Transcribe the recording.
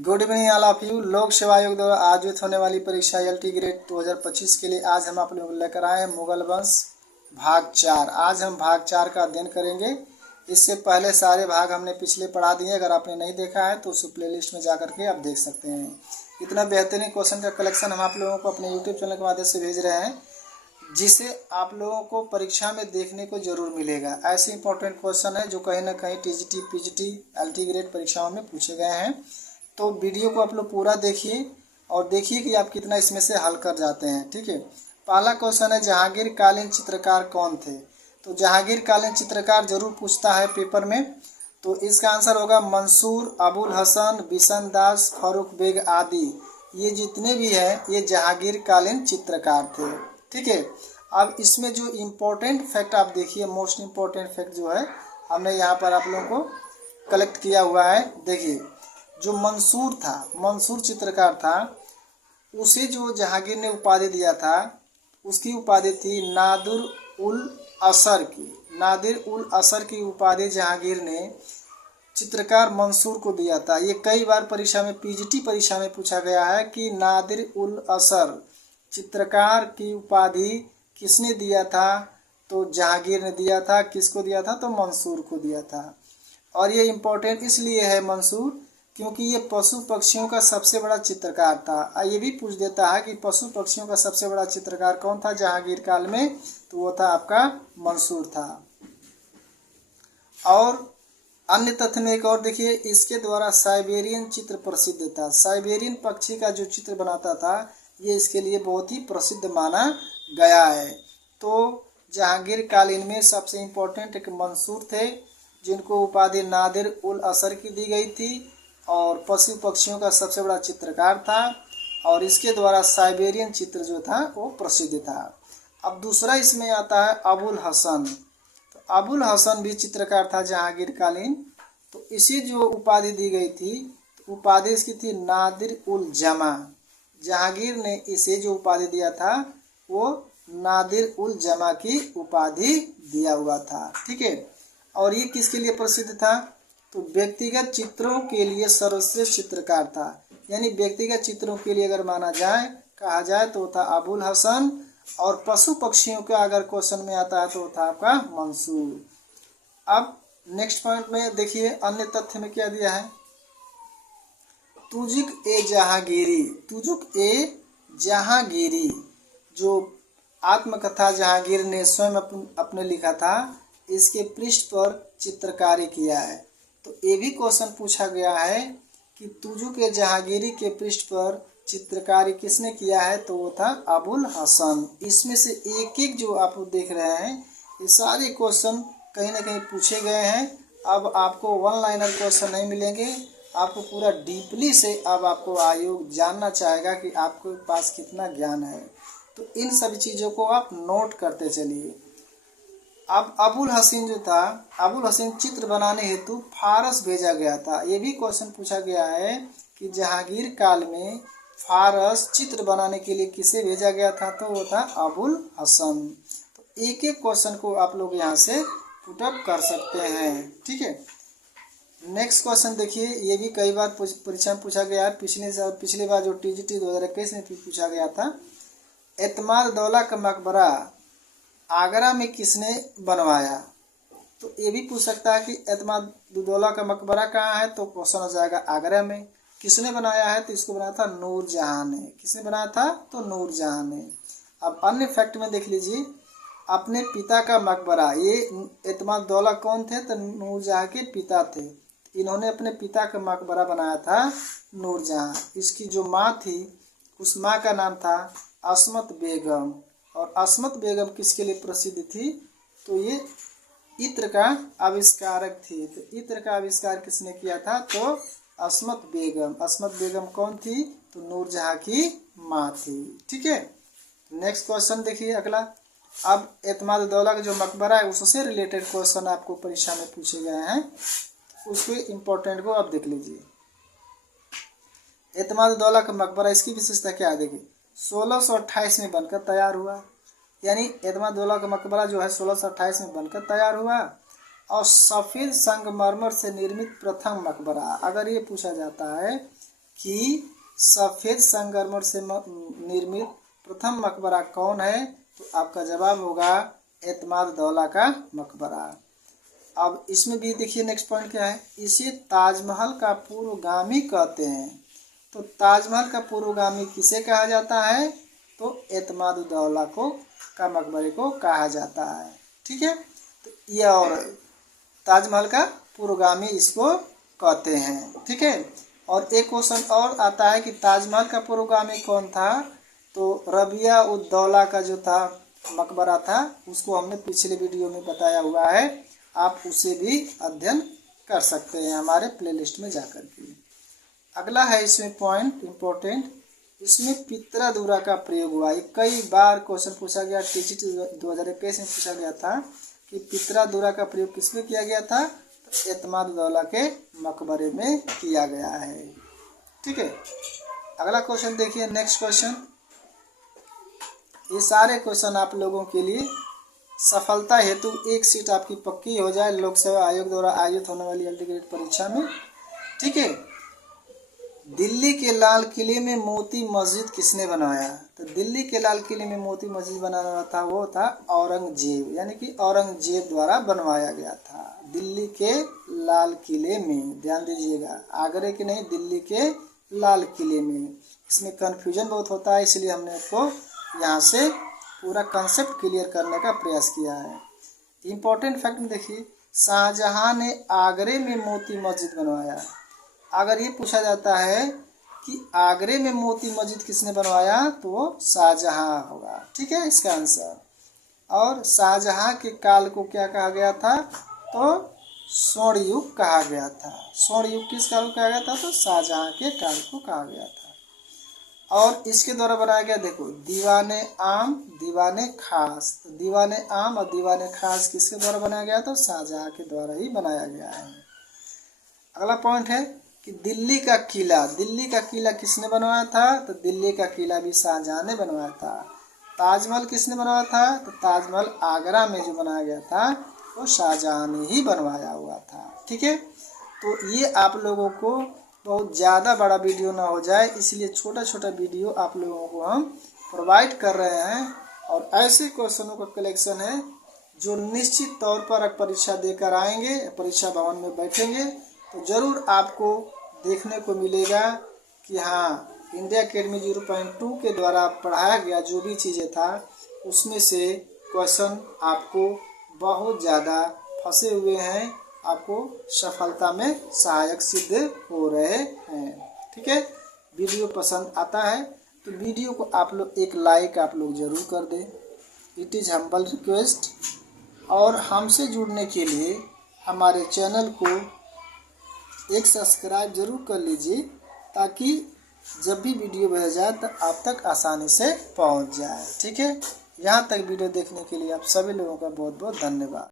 Good evening all of you. लोक सेवा आयोग द्वारा आयोजित होने वाली परीक्षा एलटी ग्रेड 2025 के लिए आज हम आप लोगों को लेकर आए हैं मुगल वंश भाग 4। आज हम भाग 4 का अध्ययन करेंगे। इससे पहले सारे भाग हमने पिछले पढ़ा दिए। अगर आपने नहीं देखा है तो उस प्लेलिस्ट में जा करके आप देख सकते हैं। इतना बेहतरीन क्वेश्चन का कलेक्शन हम आप लोगों को अपने यूट्यूब चैनल के माध्यम से भेज रहे हैं, जिसे आप लोगों को परीक्षा में देखने को जरूर मिलेगा। ऐसे इंपॉर्टेंट क्वेश्चन है जो कहीं ना कहीं टीजीटी, पीजीटी, एलटी ग्रेड परीक्षाओं में पूछे गए हैं। तो वीडियो को आप लोग पूरा देखिए और देखिए कि आप कितना इसमें से हल कर जाते हैं। ठीक है, पहला क्वेश्चन है जहांगीर कालीन चित्रकार कौन थे। तो जहांगीर कालीन चित्रकार जरूर पूछता है पेपर में। तो इसका आंसर होगा मंसूर, अबुल हसन, बिशन दास, फारूक बेग आदि। ये जितने भी हैं ये जहांगीर कालीन चित्रकार थे। ठीक है, अब इसमें जो इम्पोर्टेंट फैक्ट आप देखिए, मोस्ट इम्पोर्टेंट फैक्ट जो है हमने यहाँ पर आप लोगों को कलेक्ट किया हुआ है। देखिए, जो मंसूर था, मंसूर चित्रकार था, उसे जो जहांगीर ने उपाधि दिया था, उसकी उपाधि थी नादिर उल असर की। नादिर उल असर की उपाधि जहांगीर ने चित्रकार मंसूर को दिया था। ये कई बार परीक्षा में, पीजीटी परीक्षा में पूछा गया है कि नादिर उल असर चित्रकार की उपाधि किसने दिया था। तो जहांगीर ने दिया था। किसको दिया था? तो मंसूर को दिया था। और ये इम्पोर्टेंट इसलिए है मंसूर क्योंकि ये पशु पक्षियों का सबसे बड़ा चित्रकार था। ये भी पूछ देता है कि पशु पक्षियों का सबसे बड़ा चित्रकार कौन था जहांगीर काल में, तो वो था आपका मंसूर था। और अन्य तथ्य में एक और देखिए, इसके द्वारा साइबेरियन चित्र प्रसिद्ध था। साइबेरियन पक्षी का जो चित्र बनाता था ये इसके लिए बहुत ही प्रसिद्ध माना गया है। तो जहांगीर कालीन में सबसे इम्पोर्टेंट एक मंसूर थे, जिनको उपाधि नादिर उल असर की दी गई थी और पशु पक्षियों का सबसे बड़ा चित्रकार था। और इसके द्वारा साइबेरियन चित्र जो था वो प्रसिद्ध था। अब दूसरा इसमें आता है अबुल हसन। तो अबुल हसन भी चित्रकार था जहांगीर कालीन। तो इसी जो उपाधि दी गई थी, तो उपाधि इसकी थी नादिर उल जमा। जहांगीर ने इसे जो उपाधि दिया था वो नादिर उल जमा की उपाधि दिया हुआ था। ठीक है, और ये किसके लिए प्रसिद्ध था? तो व्यक्तिगत चित्रों के लिए सर्वश्रेष्ठ चित्रकार था। यानी व्यक्तिगत चित्रों के लिए अगर माना जाए, कहा जाए तो था अबुल हसन। और पशु पक्षियों का अगर क्वेश्चन में आता है तो था आपका मंसूर। अब नेक्स्ट पॉइंट में देखिए, अन्य तथ्य में क्या दिया है। तुजुक ए जहांगीरी, तुजुक ए जहांगीरी जो आत्मकथा जहांगीर ने स्वयं अपने लिखा था, इसके पृष्ठ पर चित्रकारी किया है। तो ये भी क्वेश्चन पूछा गया है कि तुजुक ए जहांगीरी के पृष्ठ पर चित्रकारी किसने किया है, तो वो था अबुल हसन। इसमें से एक एक जो आप देख रहे हैं ये सारे क्वेश्चन कहीं ना कहीं पूछे गए हैं। अब आपको वन लाइनर क्वेश्चन नहीं मिलेंगे, आपको पूरा डीपली से अब आपको आयोग जानना चाहेगा कि आपके पास कितना ज्ञान है। तो इन सभी चीज़ों को आप नोट करते चलिए। अब अबुल हसन जो था, अबुल हसन चित्र बनाने हेतु फारस भेजा गया था। ये भी क्वेश्चन पूछा गया है कि जहांगीर काल में फारस चित्र बनाने के लिए किसे भेजा गया था, तो वो था अबुल हसन। तो एक एक क्वेश्चन को आप लोग यहाँ से पुटअप कर सकते हैं। ठीक है, नेक्स्ट क्वेश्चन देखिए, ये भी कई बार परीक्षा में पूछा गया है। पिछले बार जो टीजीटी 2021 में पूछा गया था, एतमाद दौला का मकबरा आगरा में किसने बनवाया। तो ये भी पूछ सकता है कि एतमाद दौला का मकबरा कहाँ है, तो क्वेश्चन हो जाएगा आगरा में। किसने बनाया है, तो इसको बनाया था नूरजहां ने। किसने बनाया था, तो नूरजहां ने। अब अन्य फैक्ट में देख लीजिए, अपने पिता का मकबरा, ये एतमाद दौला कौन थे, तो नूरजहां के पिता थे। इन्होंने अपने पिता का मकबरा बनाया था नूरजहां। इसकी जो माँ थी, उस माँ का नाम था अस्मत बेगम। और अस्मत बेगम किसके लिए प्रसिद्ध थी, तो ये इत्र का आविष्कारक थी। तो इत्र का आविष्कार किसने किया था, तो अस्मत बेगम। अस्मत बेगम कौन थी, तो नूरजहां की माँ थी। ठीक है, नेक्स्ट क्वेश्चन देखिए अगला। अब एतमाद दौला का जो मकबरा है उससे रिलेटेड क्वेश्चन आपको परीक्षा में पूछे गए हैं, उसके इम्पोर्टेंट को आप देख लीजिए। एतमाद दौला का मकबरा, इसकी विशेषता क्या है देखिए। 1628 में बनकर तैयार हुआ। यानी एतमाद दौला का मकबरा जो है 1628 में बनकर तैयार हुआ। और सफ़ेद संगमरमर से निर्मित प्रथम मकबरा। अगर ये पूछा जाता है कि सफ़ेद संगमरमर से निर्मित प्रथम मकबरा कौन है? तो आपका जवाब होगा एतमाद-उद-दौला का मकबरा। अब इसमें भी देखिए नेक्स्ट पॉइंट क्या है, इसे ताजमहल का पूर्वगामी कहते हैं। तो ताजमहल का पूर्वगामी किसे कहा जाता है? तो एतमाद-उद-दौला को का मकबरे को कहा जाता है। ठीक है, तो ये और ताजमहल का पूर्वगामी इसको कहते हैं। ठीक है, और एक क्वेश्चन और आता है कि ताजमहल का पूर्वगामी कौन था? तो रबिया-उद-दौला का जो था मकबरा था, उसको हमने पिछले वीडियो में बताया हुआ है, आप उसे भी अध्ययन कर सकते हैं हमारे प्लेलिस्ट में जाकर के। अगला है इसमें पॉइंट इम्पोर्टेंट, इसमें पित्रा-दूरा का प्रयोग हुआ। ये कई बार क्वेश्चन पूछा गया, टीजीटी 2021 में पूछा गया था कि पित्रा-दूरा का प्रयोग किसमें किया गया था? तो एतमाद-उद-दौला के मकबरे में किया गया है। ठीक है, अगला क्वेश्चन देखिए, नेक्स्ट क्वेश्चन। ये सारे क्वेश्चन आप लोगों के लिए सफलता हेतु एक सीट आपकी पक्की हो जाए लोक सेवा आयोग द्वारा आयोजित होने वाली हॉल टिकट परीक्षा में। ठीक है, दिल्ली के लाल किले में मोती मस्जिद किसने बनवाया? तो दिल्ली के लाल किले में मोती मस्जिद बनाना था वो था औरंगजेब, यानी कि औरंगजेब द्वारा बनवाया गया था। दिल्ली के लाल किले में, ध्यान दीजिएगा, आगरे के नहीं, दिल्ली के लाल किले में। इसमें कन्फ्यूजन बहुत होता है, इसलिए हमने आपको यहाँ से पूरा कंसेप्ट क्लियर करने का प्रयास किया है। इम्पोर्टेंट फैक्ट में देखिए, शाहजहां ने आगरे में मोती मस्जिद बनवाया। अगर ये पूछा जाता है कि आगरे में मोती मस्जिद किसने बनवाया, तो वो शाहजहां होगा। ठीक है, इसका आंसर। और शाहजहां के काल को क्या कहा गया था? तो स्वर्ण युग कहा गया था। स्वर्ण युग किस काल को कहा गया था? तो शाहजहां के काल को कहा गया था। और इसके द्वारा बनाया गया, देखो, दीवाने आम दीवाने खास। तो दीवाने आम और दीवाने खास किसके द्वारा बनाया गया? तो शाहजहां के द्वारा ही बनाया गया है। अगला पॉइंट है कि दिल्ली का किला किसने बनवाया था? तो दिल्ली का किला भी शाहजहां ने बनवाया था। ताजमहल किसने बनवाया था? तो ताजमहल आगरा में जो बनाया गया था वो शाहजहां ने ही बनवाया हुआ था। ठीक है, तो ये आप लोगों को बहुत ज़्यादा बड़ा वीडियो ना हो जाए, इसलिए छोटा छोटा वीडियो आप लोगों को हम प्रोवाइड कर रहे हैं। और ऐसे क्वेश्चनों का कलेक्शन है जो निश्चित तौर पर आप परीक्षा देकर आएंगे, परीक्षा भवन में बैठेंगे तो ज़रूर आपको देखने को मिलेगा कि हाँ, इंडिया अकेडमी 0.2 के द्वारा पढ़ाया गया जो भी चीज़ें था उसमें से क्वेश्चन आपको बहुत ज़्यादा फंसे हुए हैं, आपको सफलता में सहायक सिद्ध हो रहे हैं। ठीक है, वीडियो पसंद आता है तो वीडियो को आप लोग एक लाइक आप लोग ज़रूर कर दें, इट इज़ हम्बल रिक्वेस्ट। और हमसे जुड़ने के लिए हमारे चैनल को एक सब्सक्राइब ज़रूर कर लीजिए, ताकि जब भी वीडियो भेजा जाए तो आप तक आसानी से पहुंच जाए। ठीक है, यहाँ तक वीडियो देखने के लिए आप सभी लोगों का बहुत बहुत धन्यवाद।